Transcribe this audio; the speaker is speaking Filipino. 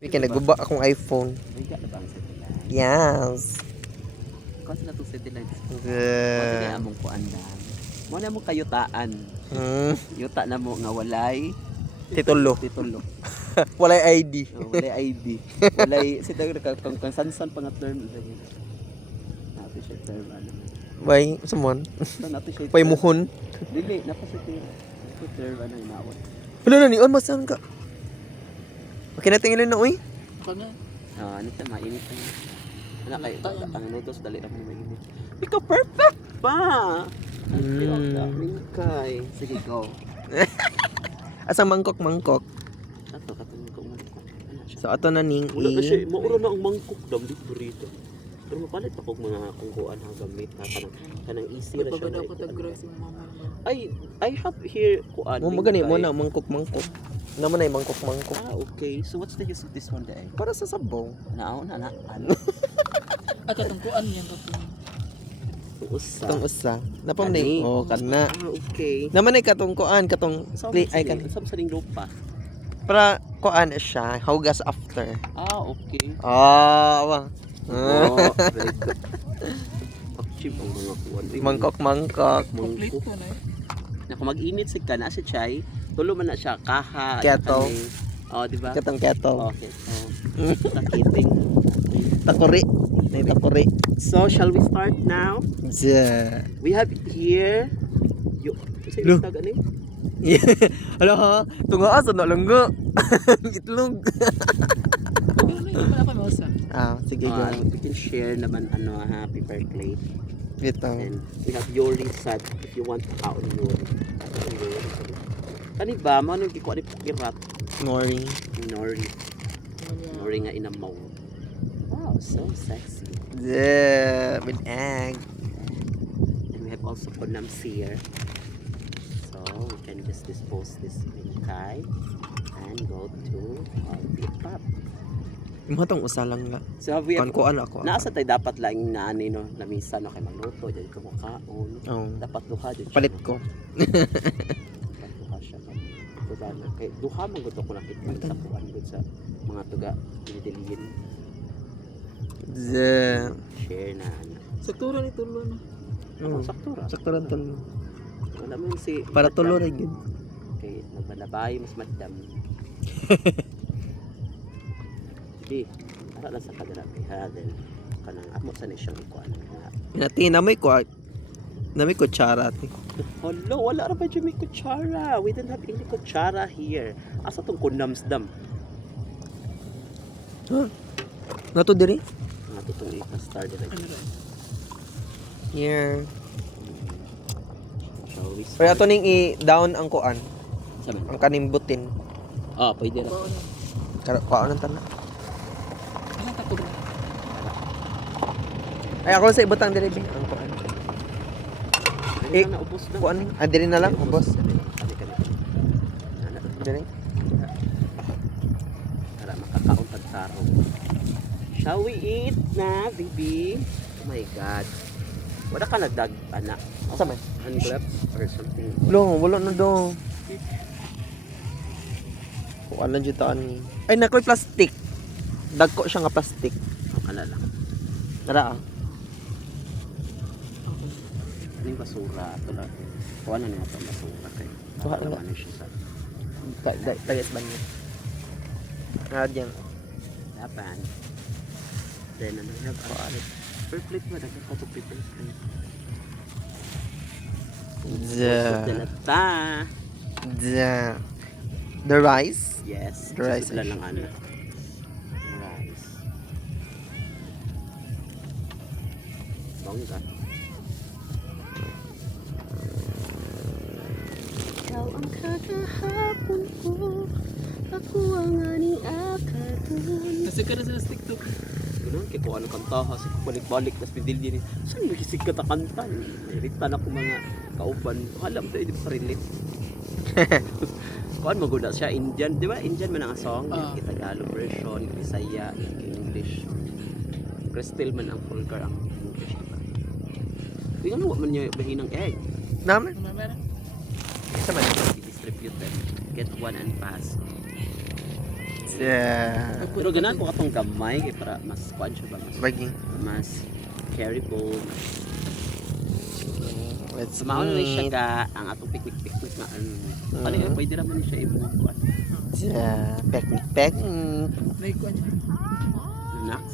Weekend nagguba akong iPhone. Bigla na ba ang satellite? Yes. Kasi na itong satellite. Kasi The... na among kuandan. Mo na mo kayutaan. Hmm. Yuta na mo nga walay Titulo. titulo. Walay ID. Walay ID. Walay sita kung sansan pa nga term. Nato siya term ano. Bay, someone. Nato siya. Pay muhon. Dili, napasiti. Nato term ano inaawat. Wala na ni on masan ka. Okay na tingin na uy. Ano ta mainit na. Ana kay ang notos dali ra mo mainit. Ikaw perfect pa. Kay. Sige go. Asang mangkok. Ato katong ko mangkok. Ana siya. So ato na ning Wala na siya, maura na ang mangkok dam di burrito. Pero mapalit ako mga kangkuan ha gamit na kanang easy ra siya. I have here kuan. Mo magani mo na mangkok. Naman ay mangkok. Okay. So what's the use of this one day? Para sa sabaw. Ano? Katungkuan yan Usa. Katong usa. Napam Ani? ni. Oh, kana. Okay. Naman ay katong kuan, katong play ay kan. Sa ning lupa. Para kuan siya, hugas after. Okay. Ah, Oh, very good. Pag-chip ang mga kuwan. mangkok. Complete ko na Na kung mag-init sig ka na si Chay, tulo man na siya kaha. Kettle. Di ba? Katong kettle. Okay. Takiting. Takuri. Nay takuri. So, shall we start now? Yeah. We have here kasi Lo. tag ani? Alo ha, tunga asa na langga. Itlog. wala pa mausa Sige go. We can share naman paper plate. Ito. And we have Yori sad if you want to kaon Yori. Kani ba mo nang gikuha ni Pukirat? Nori. Nori nga inamaw. Wow, so sexy. Yeah, with egg. And we have also condoms here. So we can just dispose this bingkay and go to our beef pub. Imo tong usa lang na. So have we Kuan ako. nasa tayo dapat lang naani no lamisa no kay magluto diyan ko makaon. Oh. Dapat duha diyan. Palit ko. Dapat duha siya. Diba na kay duha man gud ko nakita sa kuan gud sa mga tuga dinidiliin. Yeah. Share na. saktura ni tulo na Sakto ra. Sakto lang tulo. Wala man si Para tulo ra gyud. kay nagbalabay mas madam. Di, ara lang sa kadara kay hadel kanang amo sa ni siyang ikuan. Pinati na may ko. Na may kutsara ti. Hello, wala ra ba dyan may kutsara? We didn't have any kutsara here. Asa tong condoms dam? Nato diri? Nga to tong ika-star dira. Here. Shall we Pero ato ning i-down ang kuan, Sabi. ang kanimbutin. Pwede ra. Kuan ang tanan. ang takod na Ay ako sa ibutang diri bi ang kuan. Ay, na ubos na. Kuan diri na lang, boss. Kani. Diri. Para makakaon pag taro. Shall we eat na, baby? Oh my God. Wala ka nagdag, anak. Asa man? Hand gloves or something. Wala na do. Kuan lang jud ta ani. Ay nakoy plastic. Dagko siya nga plastic. Kana lang. Dara. Ano yung basura? Ito lang. Kuha na naman itong basura. Kaya Kuha na. ano siya sa Tayas ba niya? Diyan. dapan. Then, ano yung per plate mo? Dapat ko ito paper plate. Dalata. The rice. Yes. The rice Sila is- lang ano. Rice. Bongga. Ikaw ang kakahapon ko, ako ang aning akaran. kasi ka na sa TikTok Ganun, kaya kung ano kanta ha, sige balik-balik, tapos pindil din, saan mo hisig ka kanta? Niritan ako mga kauban, alam tayo, di ba relate? Kuan mo guna siya, Indian, di ba? Indian man ang song, Tagalog version, Bisaya, English. Crystal man ang vulgar ang English. Tingnan mo, man niya bahinang egg. Naman. mamaya Sa man. Distributed. Get one and pass. Yeah. Pero ganahan ko katong gamay kay para mas kuan siya ba Baging. mas carryable, mas Let's Sumao na siya ga ang atong picnic na ano yun, pwede naman siya ibukuan. Yeah. Picnic. May kuan. Relax.